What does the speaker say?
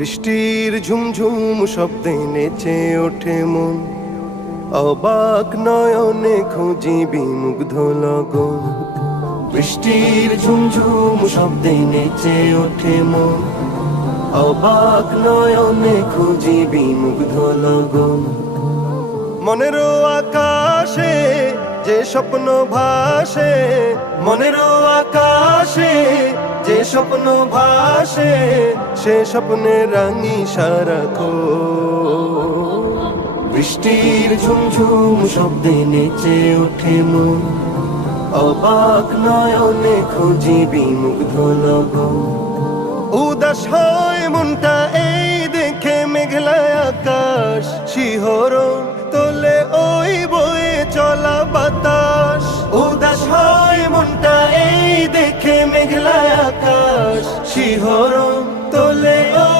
বৃষ্টির ঝুমঝুম শব্দে নেচে ওঠে মন, অবাক নয়নে খুঁজি বিমুগ্ধ লগন। বৃষ্টির ঝুমঝুম শব্দে নেচে ওঠে মন, অবাক নয়নে খুঁজি বিমুগ্ধ লগন। মনের আকাশে যে স্বপ্ন ভাসে, মনের আকাশে যে স্বপ্ন ভাসে, সে স্বপ্নে রাঙি সারাক্ষণ। বৃষ্টির ঝুমঝুম শব্দে নেচে ওঠে মন, অবাক নয়নে খুঁজি বিমুগ্ধ লগন। উদাস হয় মনটা এই দেখে মেঘলা আকাশ, শিহরণ তোলে ওই বয়ে চলা বাতাস। উদাস হয় মনটা এই দেখে মেঘলা আকাশ, শিহরণ